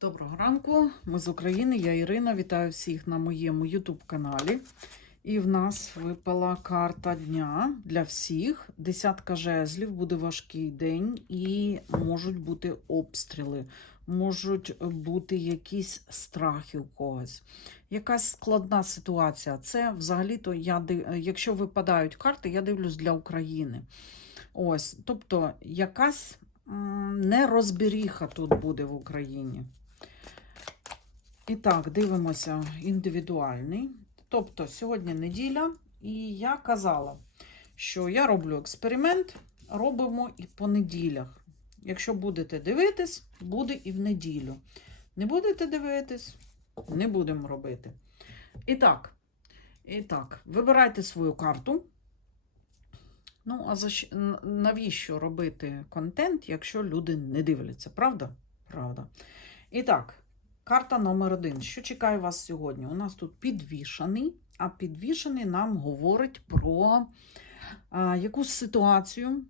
Доброго ранку, ми з України, я Ірина. Вітаю всіх на моєму YouTube каналі. І в нас випала карта дня для всіх. Десятка жезлів, буде важкий день, і можуть бути обстріли, можуть бути якісь страхи у когось. Якась складна ситуація. Це взагалі-то я якщо випадають карти, я дивлюсь для України. Ось, тобто, якась нерозберіха тут буде в Україні. І так, дивимося індивідуальний. Тобто, сьогодні неділя, і я казала, що я роблю експеримент, робимо і по неділях. Якщо будете дивитись, буде і в неділю. Не будете дивитись, не будемо робити. І так, і так, вибирайте свою карту. Ну, а за навіщо робити контент, якщо люди не дивляться? Правда? Правда. І так, карта номер один. Що чекає вас сьогодні? У нас тут підвішаний, а підвішаний нам говорить про а, якусь ситуацію,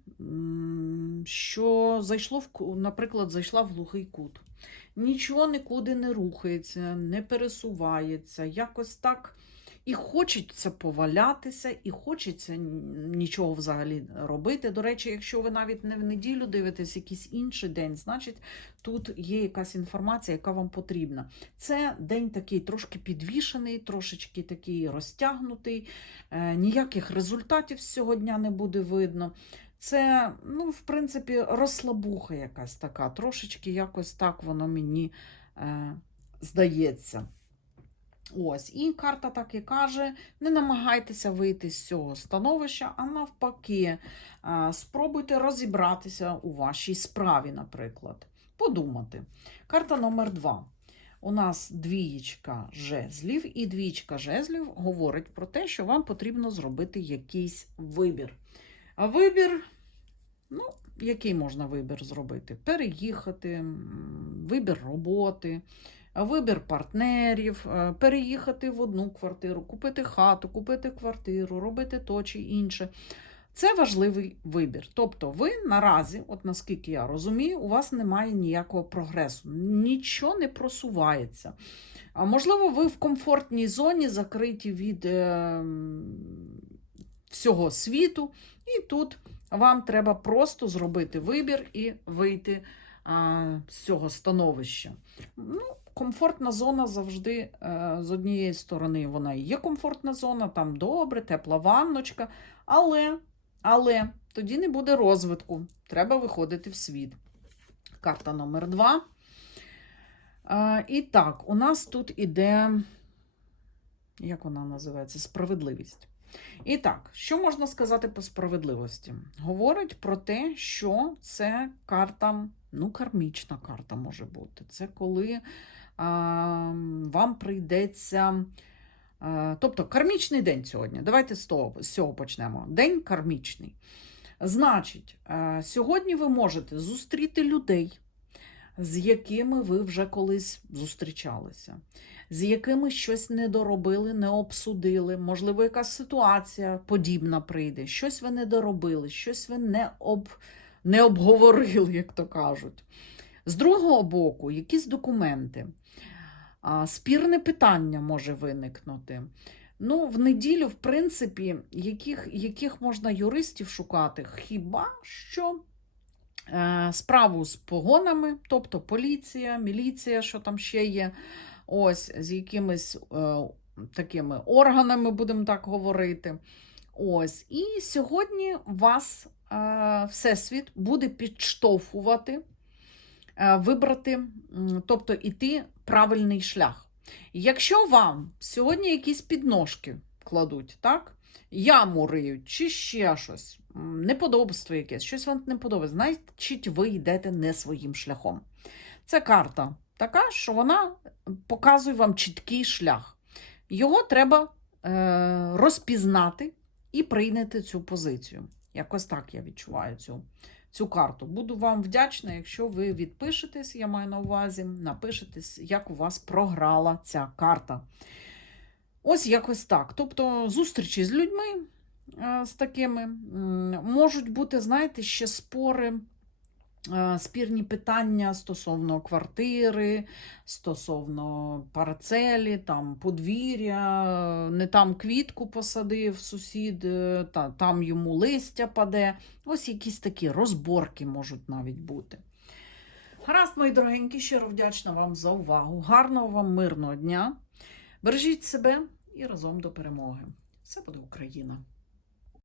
що зайшло в, наприклад, зайшла в глухий кут. Нічого нікуди не рухається, не пересувається, якось так. І хочеться повалятися, і хочеться нічого взагалі робити. До речі, якщо ви навіть не в неділю дивитесь якийсь інший день, значить тут є якась інформація, яка вам потрібна. Це день такий трошки підвішений, трошечки такий розтягнутий, е, ніяких результатів цього дня не буде видно. Це, ну, в принципі, розслабуха якась така, трошечки якось так воно мені е, здається. Ось, і карта так і каже: не намагайтеся вийти з цього становища, а навпаки, спробуйте розібратися у вашій справі, наприклад. Подумати. Карта номер два. У нас двієчка жезлів, і двічка жезлів говорить про те, що вам потрібно зробити якийсь вибір. А вибір, ну, який можна вибір зробити? Переїхати, вибір роботи, вибір партнерів, е, переїхати в одну квартиру, купити хату, купити квартиру, робити то чи інше. Це важливий вибір. Тобто, ви наразі, от наскільки я розумію, у вас немає ніякого прогресу, нічого не просувається. А можливо, ви в комфортній зоні закриті від е, всього світу, і тут вам треба просто зробити вибір і вийти а, з цього становища. Ну, комфортна зона завжди е, з однієї сторони вона і є комфортна зона, там добре, тепла ванночка, але, але тоді не буде розвитку. Треба виходити в світ. Карта номер два. Е, і так, у нас тут іде, як вона називається? Справедливість. І так, що можна сказати по справедливості? Говорить про те, що це карта, ну, кармічна карта може бути. Це коли вам прийдеться. Тобто кармічний день сьогодні. Давайте з того, з цього почнемо. День кармічний. Значить, сьогодні ви можете зустріти людей, з якими ви вже колись зустрічалися, з якими щось не доробили, не обсудили. Можливо, якась ситуація подібна прийде, щось ви не доробили, щось ви не, об, не обговорили, як то кажуть. З другого боку, якісь документи, спірне питання може виникнути. Ну, в неділю, в принципі, яких, яких можна юристів шукати? Хіба що е, справу з погонами, тобто поліція, міліція, що там ще є, ось з якимись е, такими органами, будемо так говорити. Ось, і сьогодні вас е, Всесвіт буде підштовхувати, вибрати, тобто іти правильний шлях. Якщо вам сьогодні якісь підножки кладуть, так? Яму риють чи ще щось, неподобство якесь, щось вам не подобається, значить, ви йдете не своїм шляхом. Це карта така, що вона показує вам чіткий шлях. Його треба е, розпізнати і прийняти цю позицію. Якось так я відчуваю цю, цю карту. Буду вам вдячна, якщо ви відпишетесь, я маю на увазі, напишетесь, як у вас програла ця карта. Ось якось так. Тобто зустрічі з людьми е, з такими можуть бути, знаєте, ще спори спірні питання стосовно квартири, стосовно парцелі, там подвір'я, е, не там квітку посадив сусід, е, та, там йому листя паде. Ось якісь такі розборки можуть навіть бути. Гаразд, мої дорогенькі, щиро вдячна вам за увагу. Гарного вам мирного дня. Бережіть себе і разом до перемоги. Все буде Україна!